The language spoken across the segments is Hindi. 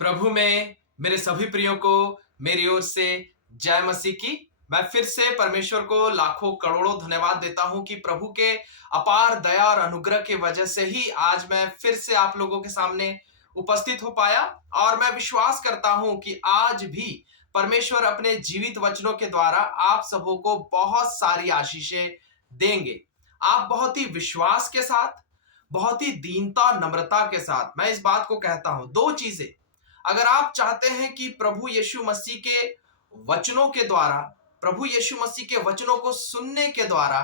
प्रभु में मेरे सभी प्रियो को मेरी ओर से जय मसीह की। मैं फिर से परमेश्वर को लाखों करोड़ों धन्यवाद देता हूं कि प्रभु के अपार दया और अनुग्रह की वजह से ही आज मैं फिर से आप लोगों के सामने उपस्थित हो पाया। और मैं विश्वास करता हूं कि आज भी परमेश्वर अपने जीवित वचनों के द्वारा आप सबों को बहुत सारी आशीषें देंगे। आप बहुत ही विश्वास के साथ, बहुत ही दीनता और नम्रता के साथ मैं इस बात को कहता हूं, दो चीजें। अगर आप चाहते हैं कि प्रभु यीशु मसीह के वचनों के द्वारा, प्रभु यीशु मसीह के वचनों को सुनने के द्वारा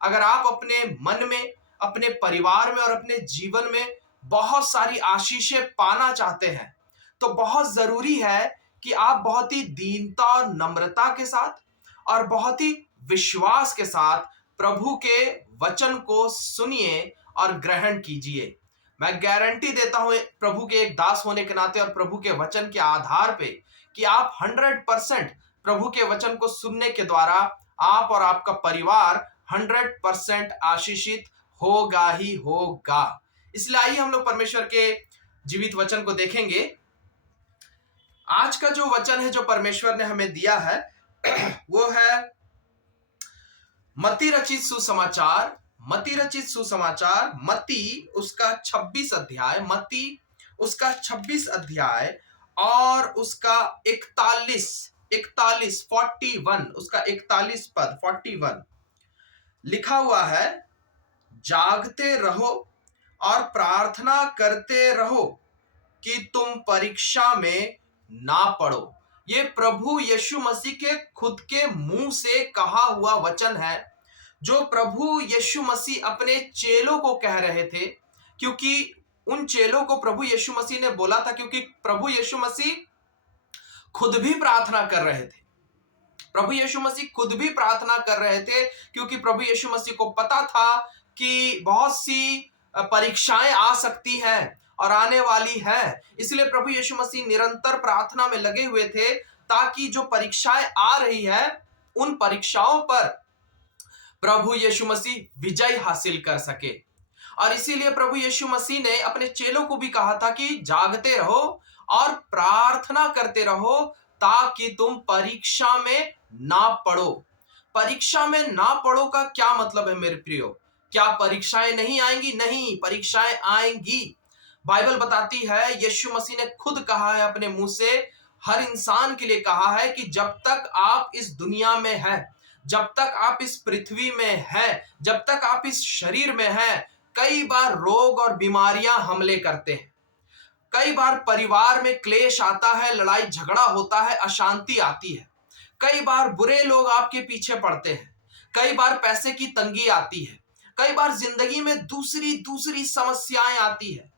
अगर आप अपने मन में, अपने परिवार में और अपने जीवन में बहुत सारी आशीषें पाना चाहते हैं, तो बहुत जरूरी है कि आप बहुत ही दीनता और नम्रता के साथ और बहुत ही विश्वास के साथ प्रभु के वचन को सुनिए और ग्रहण कीजिए। मैं गारंटी देता हूं प्रभु के एक दास होने के नाते और प्रभु के वचन के आधार पे कि आप 100% प्रभु के वचन को सुनने के द्वारा आप और आपका परिवार 100% आशीषित होगा ही होगा। इसलिए आइए हम लोग परमेश्वर के जीवित वचन को देखेंगे। आज का जो वचन है जो परमेश्वर ने हमें दिया है वो है मत्ती रचित सुसमाचार। मत्ती रचित सुसमाचार, मत्ती उसका 26 अध्याय, मत्ती उसका 26 अध्याय और उसका 41 41 41 उसका 41 पद 41 लिखा हुआ है, जागते रहो और प्रार्थना करते रहो कि तुम परीक्षा में ना पड़ो। ये प्रभु यीशु मसीह के खुद के मुंह से कहा हुआ वचन है, जो प्रभु यीशु मसीह अपने चेलों को कह रहे थे। क्योंकि उन चेलों को प्रभु यीशु मसीह ने बोला था, क्योंकि प्रभु यीशु मसीह खुद भी प्रार्थना कर रहे थे। प्रभु यीशु मसीह खुद भी प्रार्थना कर रहे थे, क्योंकि प्रभु यीशु मसीह को पता था कि बहुत सी परीक्षाएं आ सकती है और आने वाली है। इसलिए प्रभु यीशु मसीह निरंतर प्रार्थना में लगे हुए थे, ताकि जो परीक्षाएं आ रही है उन परीक्षाओं पर प्रभु यीशु मसीह विजय हासिल कर सके। और इसीलिए प्रभु यीशु मसीह ने अपने चेलों को भी कहा था कि जागते रहो और प्रार्थना करते रहो, ताकि तुम परीक्षा में ना पड़ो। परीक्षा में ना पड़ो का क्या मतलब है मेरे प्रियो? क्या परीक्षाएं नहीं आएंगी? नहीं, परीक्षाएं आएंगी। बाइबल बताती है, यीशु मसीह ने खुद कहा है अपने मुंह से, हर इंसान के लिए कहा है कि जब तक आप इस दुनिया में हैं, जब तक आप इस पृथ्वी में हैं, जब तक आप इस शरीर में हैं, कई बार रोग और बीमारियां हमले करते हैं। कई बार परिवार में क्लेश आता है, लड़ाई झगड़ा होता है, अशांति आती है। कई बार बुरे लोग आपके पीछे पड़ते हैं। कई बार पैसे की तंगी आती है। कई बार जिंदगी में दूसरी दूसरी समस्याएं आती है।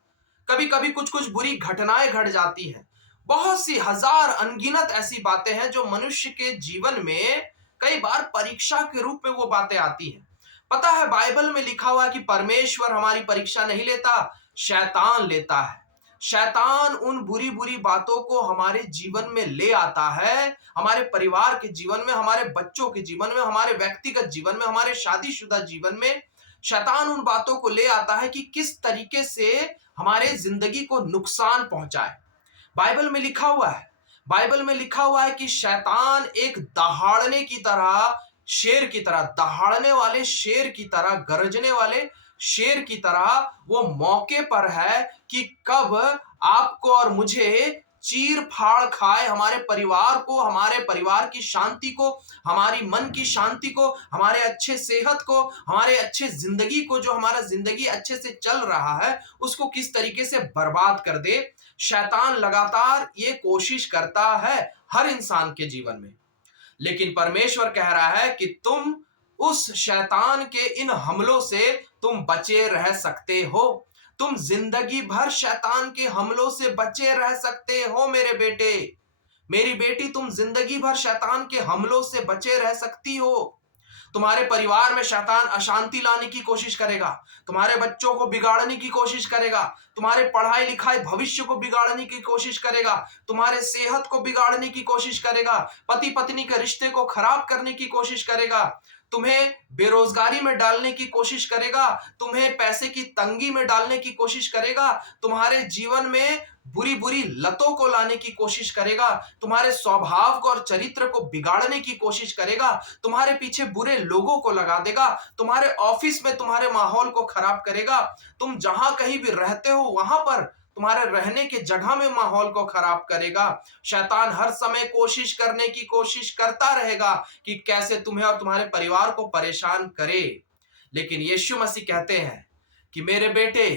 कभी कभी कुछ कुछ बुरी घटनाएं घट जाती हैं। बहुत सी हजार अनगिनत ऐसी बातें हैं जो मनुष्य के जीवन में कई बार परीक्षा के रूप में वो बातें आती हैं। पता है, बाइबल में लिखा हुआ है कि परमेश्वर हमारी परीक्षा नहीं लेता, शैतान लेता है। शैतान उन बुरी बुरी बातों को हमारे जीवन में ले आता है, हमारे परिवार के जीवन में, हमारे बच्चों के जीवन में, हमारे व्यक्तिगत जीवन में, हमारे शादीशुदा जीवन में। शैतान उन बातों को ले आता है कि किस तरीके से हमारे जिंदगी को नुकसान पहुंचाए। बाइबल में लिखा हुआ है, बाइबल में लिखा हुआ है कि शैतान एक दहाड़ने की तरह, शेर की तरह, दहाड़ने वाले शेर की तरह, गरजने वाले शेर की तरह वो मौके पर है कि कब आपको और मुझे चीर फाड़ खाए, हमारे परिवार को, हमारे परिवार की शांति को, हमारी मन की शांति को, हमारे अच्छे सेहत को, हमारे अच्छे जिंदगी को, जो हमारा जिंदगी अच्छे से चल रहा है उसको किस तरीके से बर्बाद कर दे। शैतान लगातार ये कोशिश करता है हर इंसान के जीवन में। लेकिन परमेश्वर कह रहा है कि तुम उस शैतान के इन हमलों से तुम बचे रह सकते हो। तुम जिंदगी भर शैतान के हमलों से बचे रह सकते हो मेरे बेटे, मेरी बेटी, तुम जिंदगी भर शैतान के हमलों से बचे रह सकती हो। तुम्हारे परिवार में शैतान अशांति लाने की कोशिश करेगा, तुम्हारे बच्चों को बिगाड़ने की कोशिश करेगा, तुम्हारे पढ़ाई लिखाई भविष्य को बिगाड़ने की कोशिश करेगा, तुम्हारे सेहत को बिगाड़ने की कोशिश करेगा, पति पत्नी के रिश्ते को खराब करने की कोशिश करेगा, तुम्हें बेरोजगारी में डालने की कोशिश करेगा, तुम्हें पैसे की तंगी में डालने की कोशिश करेगा, तुम्हारे जीवन में बुरी बुरी लतों को लाने की कोशिश करेगा, तुम्हारे स्वभाव को और चरित्र को बिगाड़ने की कोशिश करेगा, तुम्हारे पीछे बुरे लोगों को लगा देगा, तुम्हारे ऑफिस में तुम्हारे माहौल को खराब करेगा, तुम जहां कहीं भी रहते हो वहां पर तुम्हारे रहने की जगह में माहौल को खराब करेगा। शैतान हर समय कोशिश करने की कोशिश करता रहेगा कि कैसे तुम्हें और तुम्हारे परिवार को परेशान करे। लेकिन यीशु मसीह कहते हैं कि मेरे बेटे,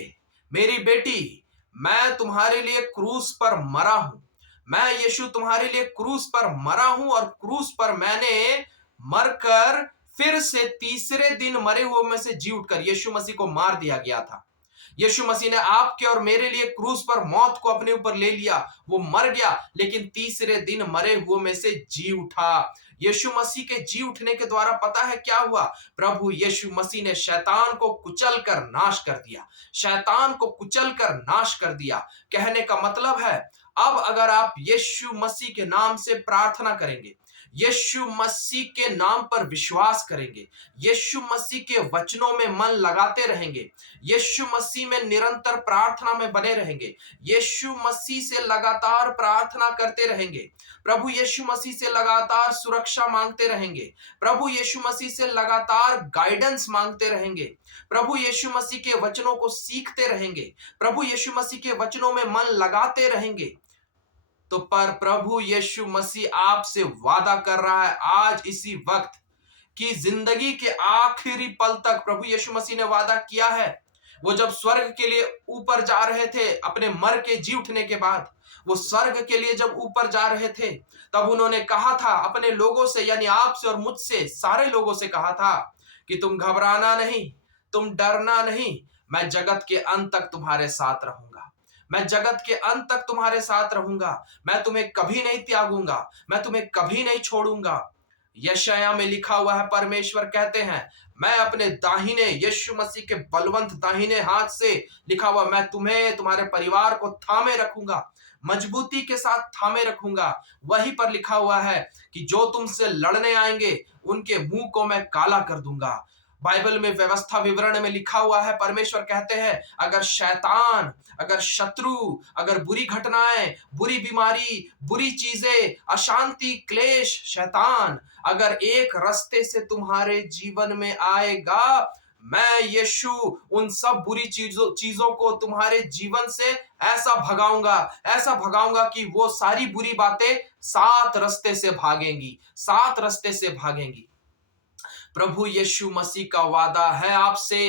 मेरी बेटी, मैं तुम्हारे लिए क्रूस पर मरा हूं। मैं यीशु तुम्हारे लिए क्रूस पर मरा हूं और क्रूस पर मैंने मरकर फिर से तीसरे दिन मरे हुए में से जी उठकर, यीशु मसीह को मार दिया गया था। यीशु मसीह ने आपके और मेरे लिए क्रूस पर मौत को अपने ऊपर ले लिया। वो मर गया लेकिन तीसरे दिन मरे हुए में से जी उठा। यीशु मसीह के जी उठने के द्वारा पता है क्या हुआ? प्रभु यीशु मसीह ने शैतान को कुचल कर नाश कर दिया। शैतान को कुचल कर नाश कर दिया। कहने का मतलब है, अब अगर आप यीशु मसीह के नाम से प्रार्थना करेंगे, यीशु मसीह के नाम पर विश्वास करेंगे, यीशु मसीह के वचनों में मन लगाते रहेंगे, यीशु मसीह में निरंतर प्रार्थना में बने रहेंगे, यीशु मसीह से लगातार प्रार्थना करते रहेंगे, प्रभु यीशु मसीह से लगातार सुरक्षा मांगते रहेंगे, प्रभु यीशु मसीह से लगातार गाइडेंस मांगते रहेंगे, प्रभु यीशु मसीह के वचनों को सीखते रहेंगे, प्रभु यीशु मसीह के वचनों में मन लगाते रहेंगे, तो पर प्रभु यीशु मसीह आपसे वादा कर रहा है आज इसी वक्त कि जिंदगी के आखिरी पल तक प्रभु यीशु मसीह ने वादा किया है। वो जब स्वर्ग के लिए ऊपर जा रहे थे, अपने मर के जी उठने के बाद वो स्वर्ग के लिए जब ऊपर जा रहे थे, तब उन्होंने कहा था अपने लोगों से, यानी आपसे और मुझसे, सारे लोगों से कहा था कि तुम घबराना नहीं, तुम डरना नहीं, मैं जगत के अंत तक तुम्हारे साथ रहूंगा, मैं जगत के अंत तक तुम्हारे साथ रहूंगा, मैं तुम्हें कभी नहीं त्यागूंगा, मैं तुम्हें कभी नहीं छोड़ूंगा। यशायाह में लिखा हुआ है, परमेश्वर कहते हैं, मैं अपने दाहिने, यीशु मसीह के बलवंत दाहिने हाथ से लिखा हुआ, मैं तुम्हें, तुम्हारे परिवार को थामे रखूंगा, मजबूती के साथ थामे रखूंगा। वहीं पर लिखा हुआ है कि जो तुमसे लड़ने आएंगे उनके मुंह को मैं काला कर दूंगा। बाइबल में व्यवस्था विवरण में लिखा हुआ है, परमेश्वर कहते हैं, अगर शैतान, अगर शत्रु, अगर बुरी घटनाएं, बुरी बीमारी, बुरी चीजें, अशांति, क्लेश, शैतान अगर एक रास्ते से तुम्हारे जीवन में आएगा, मैं यीशु उन सब बुरी चीजों को तुम्हारे जीवन से ऐसा भगाऊंगा कि वो सारी बुरी बातें 7 रास्ते से भागेंगी, 7 रास्ते से भागेंगी। प्रभु यीशु मसीह का वादा है आपसे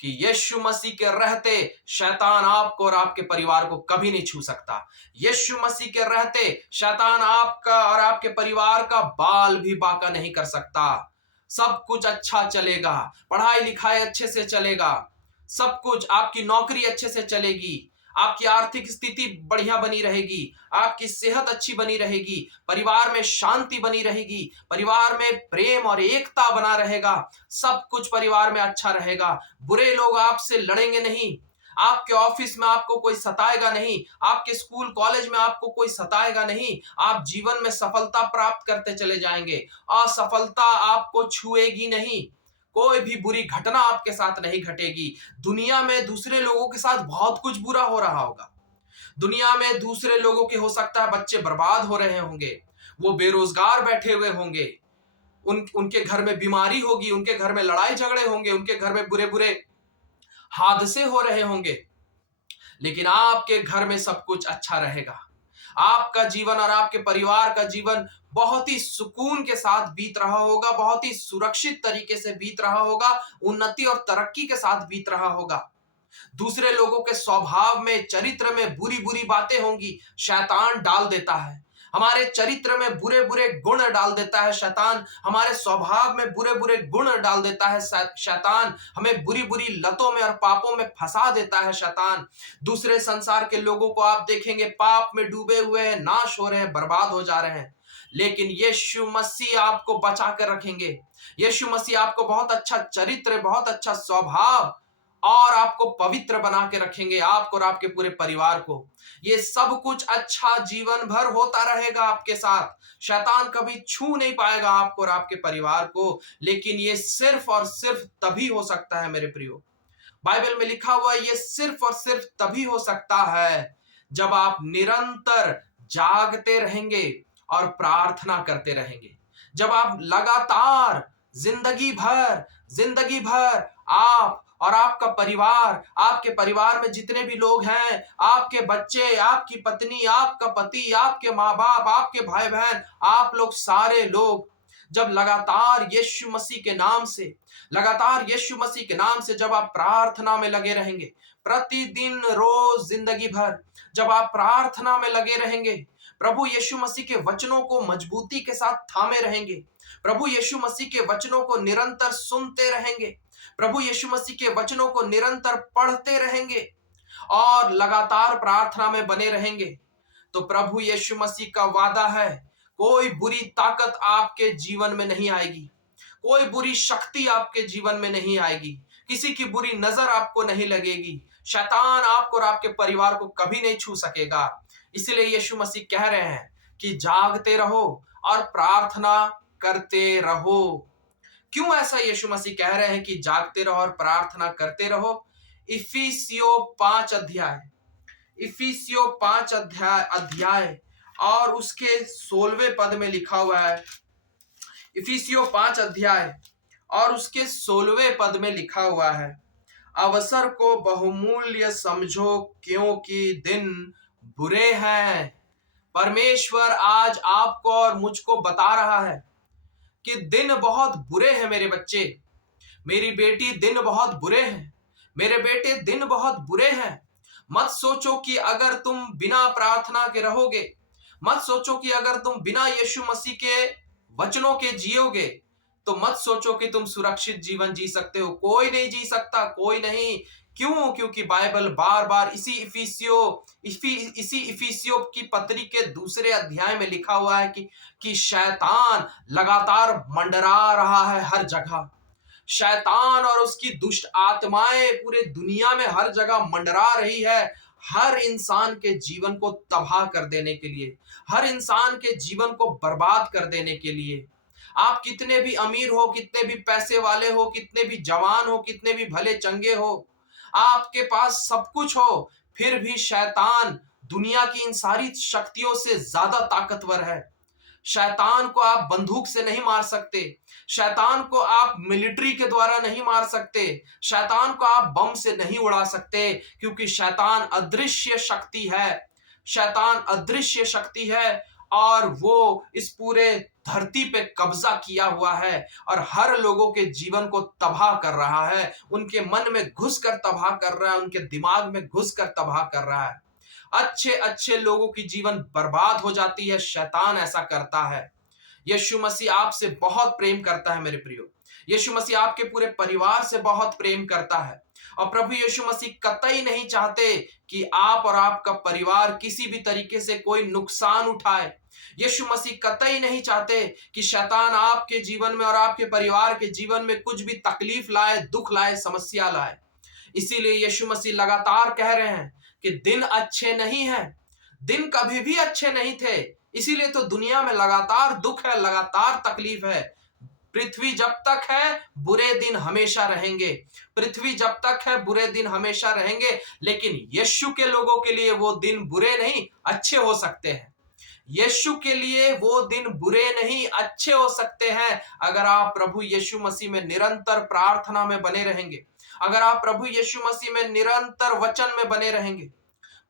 कि यीशु मसीह के रहते शैतान आपको और आपके परिवार को कभी नहीं छू सकता। यीशु मसीह के रहते शैतान आपका और आपके परिवार का बाल भी बांका नहीं कर सकता। सब कुछ अच्छा चलेगा, पढ़ाई लिखाई अच्छे से चलेगा, सब कुछ, आपकी नौकरी अच्छे से चलेगी, आपकी आर्थिक स्थिति बढ़िया बनी रहेगी, आपकी सेहत अच्छी बनी रहेगी, परिवार में शांति बनी रहेगी, परिवार में प्रेम और एकता बना रहेगा, सब कुछ परिवार में अच्छा रहेगा। बुरे लोग आपसे लड़ेंगे नहीं, आपके ऑफिस में आपको कोई सताएगा नहीं, आपके स्कूल कॉलेज में आपको कोई सताएगा नहीं, आप जीवन में सफलता प्राप्त करते चले जाएंगे, असफलता आपको छुएगी नहीं, कोई भी बुरी घटना आपके साथ नहीं घटेगी। दुनिया में दूसरे लोगों के साथ बहुत कुछ बुरा हो रहा होगा, दुनिया में दूसरे लोगों के हो सकता है बच्चे बर्बाद हो रहे होंगे, वो बेरोजगार बैठे हुए होंगे, उनके घर में बीमारी होगी, उनके घर में लड़ाई झगड़े होंगे, उनके घर में बुरे बुरे हादसे हो रहे होंगे, लेकिन आपके घर में सब कुछ अच्छा रहेगा। आपका जीवन और आपके परिवार का जीवन बहुत ही सुकून के साथ बीत रहा होगा, बहुत ही सुरक्षित तरीके से बीत रहा होगा, उन्नति और तरक्की के साथ बीत रहा होगा। दूसरे लोगों के स्वभाव में, चरित्र में बुरी बुरी बातें होंगी, शैतान डाल देता है। हमारे चरित्र में बुरे बुरे गुण डाल देता है शैतान, हमारे स्वभाव में बुरे बुरे गुण डाल देता है शैतान, हमें बुरी बुरी लतों में और पापों में फंसा देता है शैतान। दूसरे संसार के लोगों को आप देखेंगे पाप में डूबे हुए हैं, नाश हो रहे हैं, बर्बाद हो जा रहे हैं, लेकिन यीशु मसीह आपको बचा कर रखेंगे। यीशु मसीह आपको बहुत अच्छा चरित्र, बहुत अच्छा स्वभाव और आपको पवित्र बना के रखेंगे, आपको और आपके पूरे परिवार को। ये सब कुछ अच्छा जीवन भर होता रहेगा आपके साथ। शैतान कभी छू नहीं पाएगा आपको और आपके परिवार को। लेकिन ये सिर्फ और सिर्फ तभी हो सकता है मेरे प्रियो, बाइबल में लिखा हुआ है, ये सिर्फ और सिर्फ तभी हो सकता है जब आप निरंतर जागते रहेंगे और प्रार्थना करते रहेंगे। जब आप लगातार जिंदगी भर आप और आपका परिवार, आपके परिवार में जितने भी लोग हैं, आपके बच्चे, आपकी पत्नी, आपका पति, आपके माँ बाप, आपके भाई बहन, आप लोग सारे लोग जब लगातार यीशु मसीह के नाम से जब आप प्रार्थना में लगे रहेंगे, प्रतिदिन रोज जिंदगी भर जब आप प्रार्थना में लगे रहेंगे, प्रभु यीशु मसीह के वचनों को मजबूती के साथ थामे रहेंगे, प्रभु यीशु मसीह के वचनों को निरंतर सुनते रहेंगे, प्रभु यीशु मसीह के वचनों को निरंतर पढ़ते रहेंगे और लगातार प्रार्थना में बने रहेंगे, तो प्रभु यीशु मसीह का वादा है, कोई बुरी ताकत आपके जीवन में नहीं आएगी, कोई बुरी शक्ति आपके जीवन में नहीं आएगी, किसी की बुरी नजर आपको नहीं लगेगी, शैतान आपको और आपके परिवार को कभी नहीं छू सकेगा। इसलिए यीशु मसीह कह रहे हैं कि जागते रहो और प्रार्थना करते रहो। क्यों ऐसा यीशु मसीह कह रहे हैं कि जागते रहो और प्रार्थना करते रहो? इफिसियों 5 अध्याय और उसके 16वें पद में लिखा हुआ है। इफिसियों 5 अध्याय और उसके 16वें पद में लिखा हुआ है, अवसर को बहुमूल्य समझो क्योंकि दिन बुरे हैं। परमेश्वर आज आपको और मुझको बता रहा है कि दिन बहुत बुरे हैं मेरे बच्चे, मेरी बेटी, दिन बहुत बुरे हैं, मेरे बेटे, दिन बहुत बुरे हैं। मत सोचो कि अगर तुम बिना प्रार्थना के रहोगे, मत सोचो कि अगर तुम बिना यीशु मसीह के वचनों के जियोगे, तो मत सोचो कि तुम सुरक्षित जीवन जी सकते हो। कोई नहीं जी सकता, कोई नहीं। क्यों? क्योंकि बाइबल बार बार इसी इफिसियों की पत्री के 2 अध्याय में लिखा हुआ है कि शैतान लगातार मंडरा रहा है हर जगह। शैतान और उसकी दुष्ट आत्माएं पूरे दुनिया में हर जगह मंडरा रही है, हर इंसान के जीवन को तबाह कर देने के लिए, हर इंसान के जीवन को बर्बाद कर देने के लिए। आप कितने भी अमीर हो, कितने भी पैसे वाले हो, कितने भी जवान हो, कितने भी भले चंगे हो, आपके पास सब कुछ हो, फिर भी शैतान दुनिया की इन सारी शक्तियों से ज्यादा ताकतवर है। शैतान को आप बंदूक से नहीं मार सकते, शैतान को आप मिलिट्री के द्वारा नहीं मार सकते, शैतान को आप बम से नहीं उड़ा सकते, क्योंकि शैतान अदृश्य शक्ति है। शैतान अदृश्य शक्ति है और वो इस पूरे धरती पे कब्जा किया हुआ है और हर लोगों के जीवन को तबाह कर रहा है, उनके मन में घुसकर तबाह कर रहा है, उनके दिमाग में घुसकर तबाह कर रहा है। अच्छे अच्छे लोगों की जीवन बर्बाद हो जाती है, शैतान ऐसा करता है। यीशु मसीह आपसे बहुत प्रेम करता है मेरे प्रियो, यीशु मसीह आपके पूरे परिवार से बहुत प्रेम करता है और प्रभु यीशु मसीह कतई नहीं चाहते कि आप और आपका परिवार किसी भी तरीके से कोई नुकसान उठाए। यीशु मसीह कतई नहीं चाहते कि शैतान आपके जीवन में और आपके परिवार के जीवन में कुछ भी तकलीफ लाए, दुख लाए, समस्या लाए। इसीलिए यीशु मसीह लगातार कह रहे हैं कि दिन अच्छे नहीं हैं, दिन कभी भी अच्छे नहीं थे, इसीलिए तो दुनिया में लगातार दुख है, लगातार तकलीफ है। पृथ्वी जब तक है बुरे दिन हमेशा रहेंगे, पृथ्वी जब तक है बुरे दिन हमेशा रहेंगे, लेकिन यीशु के लोगों के लिए वो दिन बुरे नहीं अच्छे हो सकते हैं। यीशु के लिए वो दिन बुरे नहीं अच्छे हो सकते हैं अगर आप प्रभु यीशु मसीह में निरंतर प्रार्थना में बने रहेंगे, अगर आप प्रभु यीशु मसीह में निरंतर वचन में बने रहेंगे।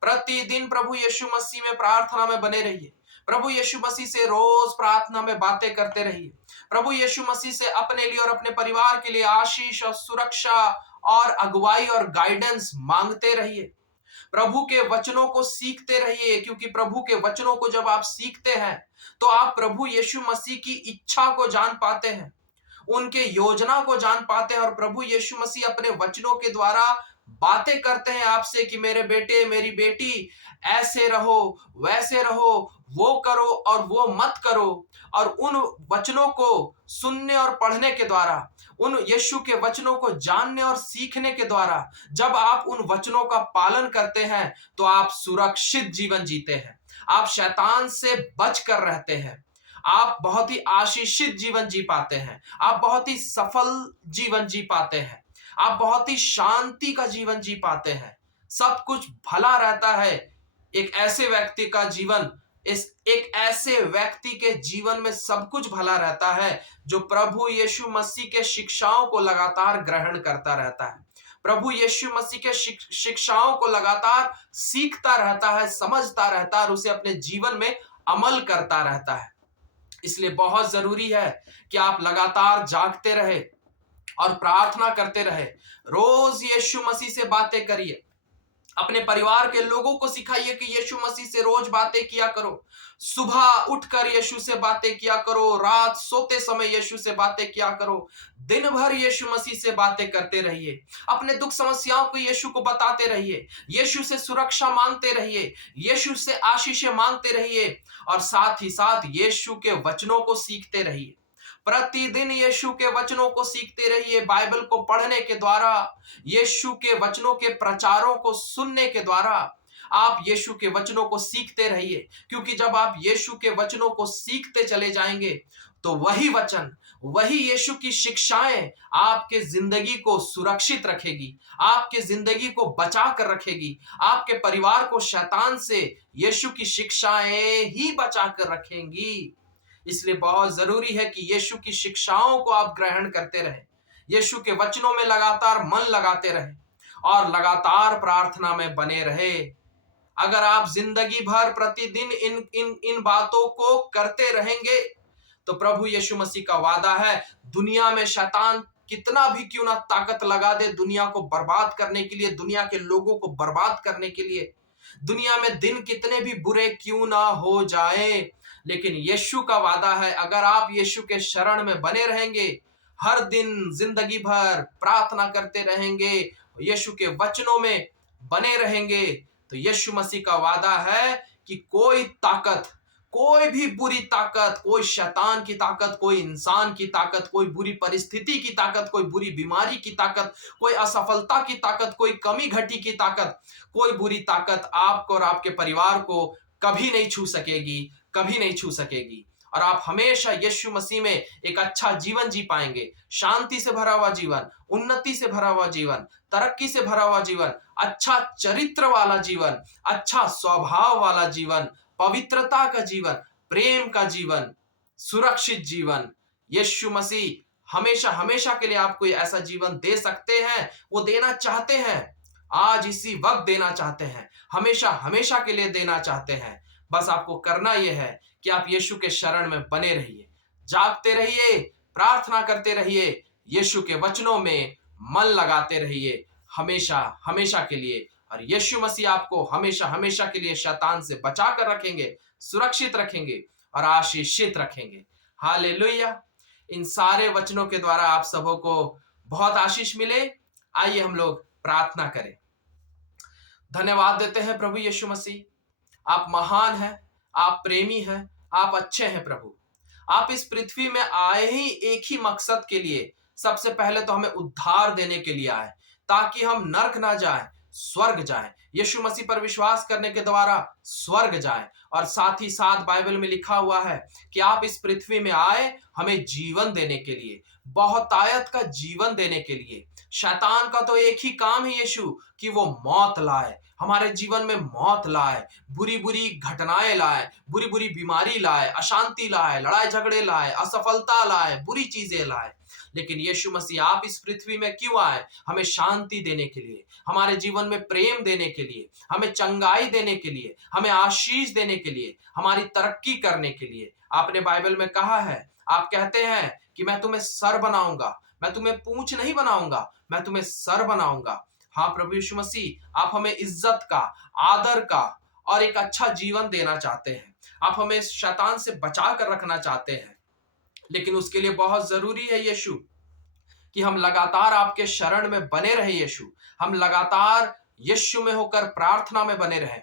प्रतिदिन प्रभु यीशु मसीह में प्रार्थना में बने रहिए, प्रभु यीशु मसीह से रोज प्रार्थना में बातें करते रहिए, प्रभु यीशु मसीह से अपने लिए और अपने परिवार के लिए आशीष और सुरक्षा और अगुवाई और गाइडेंस मांगते रहिए। प्रभु के वचनों को सीखते रहिए, क्योंकि प्रभु के वचनों को जब आप सीखते हैं तो आप प्रभु यीशु मसीह की इच्छा को जान पाते हैं, उनके योजना को जान पाते हैं और प्रभु यीशु मसीह अपने वचनों के द्वारा बातें करते हैं आपसे कि मेरे बेटे मेरी बेटी ऐसे रहो, वैसे रहो, वो करो और वो मत करो, और उन वचनों को सुनने और पढ़ने के द्वारा, उन यीशु के वचनों को जानने और सीखने के द्वारा जब आप उन वचनों का पालन करते हैं तो आप सुरक्षित जीवन जीते हैं, आप शैतान से बच कर रहते हैं, आप बहुत ही आशीषित जीवन जी पाते हैं, आप बहुत ही सफल जीवन जी पाते हैं, आप बहुत ही शांति का जीवन जी पाते हैं, सब कुछ भला रहता है। एक ऐसे व्यक्ति का जीवन, इस एक ऐसे व्यक्ति के जीवन में सब कुछ भला रहता है जो प्रभु यीशु मसीह के शिक्षाओं को लगातार ग्रहण करता रहता है, प्रभु यीशु मसीह के शिक्षाओं को लगातार सीखता रहता है, समझता रहता है और उसे अपने जीवन में अमल करता रहता है। इसलिए बहुत जरूरी है कि आप लगातार जागते रहे और प्रार्थना करते रहे, रोज यीशु मसीह से बातें करिए, अपने परिवार के लोगों को सिखाइए कि यीशु मसीह से रोज बातें किया करो, सुबह उठकर यीशु से बातें किया करो, रात सोते समय यीशु से बातें किया करो, दिन भर यीशु मसीह से बातें करते रहिए, अपने दुख समस्याओं को यीशु को बताते रहिए, यीशु से सुरक्षा मांगते रहिए, यीशु से आशीषें मांगते रहिए और साथ ही साथ यीशु के वचनों को सीखते रहिए। प्रतिदिन यीशु के वचनों को सीखते रहिए, बाइबल को पढ़ने के द्वारा, यीशु के वचनों के प्रचारों को सुनने के द्वारा आप यीशु के वचनों को सीखते रहिए, क्योंकि जब आप यीशु के वचनों को सीखते चले जाएंगे तो वही वचन, वही यीशु की शिक्षाएं आपके जिंदगी को सुरक्षित रखेगी, आपके जिंदगी को बचा कर रखेगी, आपके परिवार को शैतान से यीशु की शिक्षाएं ही बचा कर रखेंगी। इसलिए बहुत जरूरी है कि यीशु की शिक्षाओं को आप ग्रहण करते रहें, यीशु के वचनों में लगातार मन लगाते रहें और लगातार प्रार्थना में बने रहे। अगर आप जिंदगी भर प्रतिदिन इन इन इन बातों को करते रहेंगे तो प्रभु यीशु मसीह का वादा है, दुनिया में शैतान कितना भी क्यों ना ताकत लगा दे दुनिया को बर्बाद करने के लिए, दुनिया के लोगों को बर्बाद करने के लिए, दुनिया में दिन कितने भी बुरे क्यों ना हो जाए, लेकिन यीशु का वादा है, अगर आप यीशु के शरण में बने रहेंगे, हर दिन जिंदगी भर प्रार्थना करते रहेंगे, यीशु के वचनों में बने रहेंगे, तो यीशु मसीह का वादा है कि कोई ताकत, कोई भी बुरी ताकत, कोई शैतान की ताकत, कोई इंसान की ताकत, कोई बुरी परिस्थिति की ताकत, कोई बुरी बीमारी की ताकत, कोई असफलता की ताकत, कोई कमी घटी की ताकत, कोई बुरी ताकत आपको और आपके परिवार को कभी नहीं छू सकेगी, कभी नहीं छू सकेगी। और आप हमेशा यीशु मसीह में एक अच्छा जीवन जी पाएंगे, शांति से भरा हुआ जीवन, उन्नति से भरा हुआ जीवन, तरक्की से भरा हुआ जीवन, अच्छा चरित्र वाला जीवन, अच्छा स्वभाव वाला जीवन, पवित्रता का जीवन, प्रेम का जीवन, सुरक्षित जीवन। यीशु मसीह हमेशा हमेशा के लिए आपको ऐसा जीवन दे सकते हैं, वो देना चाहते हैं, आज इसी वक्त देना चाहते हैं, हमेशा हमेशा के लिए देना चाहते हैं। बस आपको करना यह है कि आप यीशु के शरण में बने रहिए, जागते रहिए, प्रार्थना करते रहिए, यीशु के वचनों में मन लगाते रहिए, हमेशा हमेशा के लिए। और यीशु मसीह आपको हमेशा हमेशा के लिए शैतान से बचा कर रखेंगे, सुरक्षित रखेंगे और आशीषित रखेंगे। हालेलुया। इन सारे वचनों के द्वारा आप सबों को बहुत आशीष मिले। आइए हम लोग प्रार्थना करें। धन्यवाद देते हैं प्रभु यीशु मसीह, आप महान हैं, आप प्रेमी हैं, आप अच्छे हैं प्रभु। आप इस पृथ्वी में आए ही एक ही मकसद के लिए, सबसे पहले तो हमें उद्धार देने के लिए आए, ताकि हम नरक ना जाएं, स्वर्ग जाएं, यीशु मसीह पर विश्वास करने के द्वारा स्वर्ग जाएं। और साथ ही साथ बाइबल में लिखा हुआ है कि आप इस पृथ्वी में आए हमें जीवन देने के लिए, बहुतायत का जीवन देने के लिए। शैतान का तो एक ही काम है यीशु कि वो मौत लाए, हमारे जीवन में मौत लाए, बुरी बुरी घटनाएं लाए, बुरी बुरी बीमारी लाए, अशांति लाए, लड़ाई झगड़े लाए, असफलता लाए, बुरी चीजें लाए। लेकिन यीशु मसीह आप इस पृथ्वी में क्यों आए? हमें शांति देने के लिए, हमारे जीवन में प्रेम देने के लिए, हमें चंगाई देने के लिए, हमें आशीष देने के लिए, हमारी तरक्की करने के लिए। आपने बाइबल में कहा है, आप कहते हैं कि मैं तुम्हें सर बनाऊंगा, मैं तुम्हें पूंछ नहीं बनाऊंगा, मैं तुम्हें सर बनाऊंगा। हाँ प्रभु यीशु मसीह, आप हमें इज्जत का, आदर का और एक अच्छा जीवन देना चाहते हैं। आप हमें शैतान से बचा कर रखना चाहते हैं, लेकिन उसके लिए बहुत जरूरी है यीशु कि हम लगातार आपके शरण में बने रहे यीशु। हम लगातार यीशु में होकर प्रार्थना में बने रहें।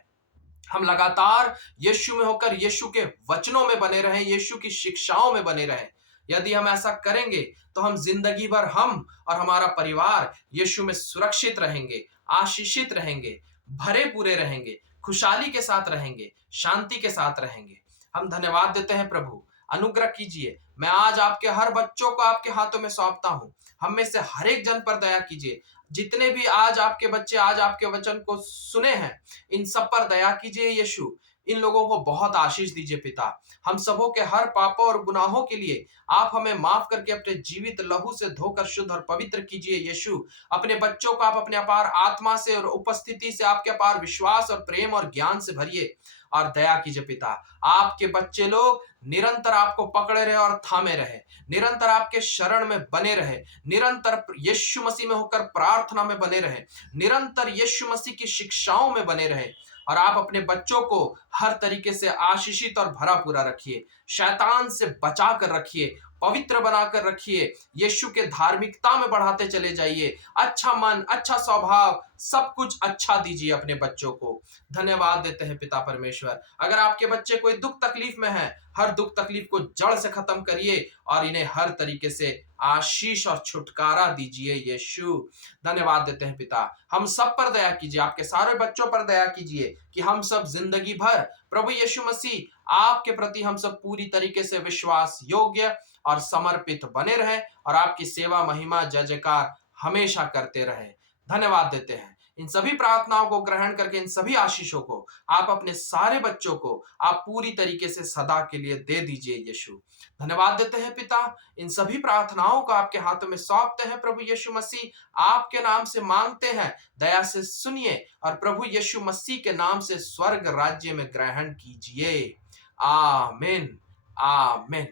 हम लगातार यीशु में होकर यीशु के वचनों में बने रहें, यीशु की शिक्षाओं में बने रहें। यदि हम ऐसा करेंगे तो हम जिंदगी भर हम और हमारा परिवार यीशु में सुरक्षित रहेंगे, आशीषित रहेंगे, भरे पूरे रहेंगे, खुशहाली के साथ रहेंगे, शांति के साथ रहेंगे। हम धन्यवाद देते हैं प्रभु, अनुग्रह कीजिए। मैं आज आपके हर बच्चों को आपके हाथों में सौंपता हूं। हम में से हर एक जन पर दया कीजिए। जितने भी आज आपके बच्चे आज आपके वचन को सुने हैं, इन सब पर दया कीजिए यीशु। इन लोगों को बहुत आशीष दीजिए पिता। हम सबों के हर पापों और गुनाहों के लिए आप हमें माफ करके अपने जीवित लहू से धोकर शुद्ध और पवित्र कीजिए यीशु। अपने बच्चों को आप अपने अपार आत्मा से और उपस्थिति से, आपके अपार विश्वास और प्रेम और ज्ञान से भरिए और दया कीजिए पिता। आपके बच्चे लोग निरंतर आपको पकड़े रहे और थामे रहे, निरंतर आपके शरण में बने रहे, निरंतर यीशु मसीह में होकर प्रार्थना में बने रहे, निरंतर यीशु मसीह की शिक्षाओं में बने रहे। और आप अपने बच्चों को हर तरीके से आशीषित और भरा पूरा रखिए, शैतान से बचा कर रखिए, पवित्र बनाकर रखिए, यीशु के धार्मिकता में बढ़ाते चले जाइए। अच्छा मन, अच्छा स्वभाव, सब कुछ अच्छा दीजिए अपने बच्चों को। धन्यवाद देते हैं पिता परमेश्वर। अगर आपके बच्चे कोई दुख तकलीफ में है, हर दुख तकलीफ को जड़ से खत्म करिए और इन्हें हर तरीके से आशीष और छुटकारा दीजिए यीशु। धन्यवाद देते हैं पिता। हम सब पर दया कीजिए, आपके सारे बच्चों पर दया कीजिए कि हम सब जिंदगी भर प्रभु यीशु मसीह आपके प्रति हम सब पूरी तरीके से विश्वास योग्य और समर्पित बने रहे और आपकी सेवा, महिमा, जय जयकार हमेशा करते रहे। धन्यवाद देते हैं। इन सभी प्रार्थनाओं को ग्रहण करके, इन सभी आशीषों को आप अपने सारे बच्चों को आप पूरी तरीके से सदा के लिए दे दीजिए यीशु। धन्यवाद देते हैं पिता। इन सभी प्रार्थनाओं को आपके हाथों में सौंपते हैं प्रभु यीशु मसीह। आपके नाम से मांगते हैं, दया से सुनिए और प्रभु यीशु मसीह के नाम से स्वर्ग राज्य में ग्रहण कीजिए। आमीन, आमीन,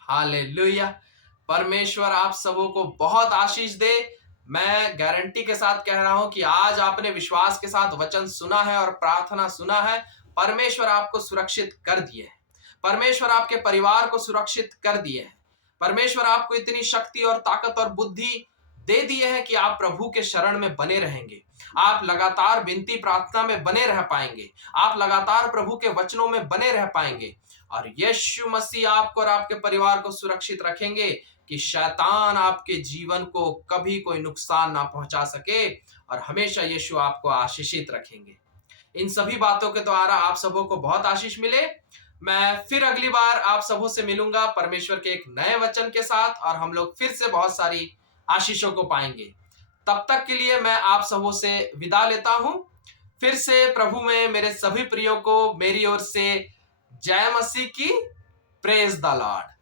हालेलुया। परमेश्वर आप सबों को बहुत आशीष दे। मैं गारंटी के साथ कह रहा हूं कि आज आपने विश्वास के साथ वचन सुना है और प्रार्थना सुना है। परमेश्वर आपको सुरक्षित कर दिए है, परमेश्वर आपके परिवार को सुरक्षित कर दिए हैं। परमेश्वर आपको इतनी शक्ति और ताकत और बुद्धि दे दिए है कि आप प्रभु के शरण में बने रहेंगे। आप लगातार विनती प्रार्थना में बने रह पाएंगे, आप लगातार प्रभु के वचनों में बने रह पाएंगे और यीशु मसीह आपको और आपके परिवार को सुरक्षित रखेंगे कि शैतान आपके जीवन को कभी कोई नुकसान ना पहुंचा सके और हमेशा यीशु आपको आशीषित रखेंगे। इन सभी बातों के द्वारा आप सबों को बहुत आशीष मिले। मैं फिर अगली बार आप सबों से मिलूंगा परमेश्वर के एक नए वचन के साथ और हम लोग फिर से बहुत सारी आशीषों को पाएंगे। तब तक के लिए मैं आप सबों से विदा लेता हूं। फिर से प्रभु में मेरे सभी प्रियों को मेरी ओर से जय मसीह की। Praise the Lord.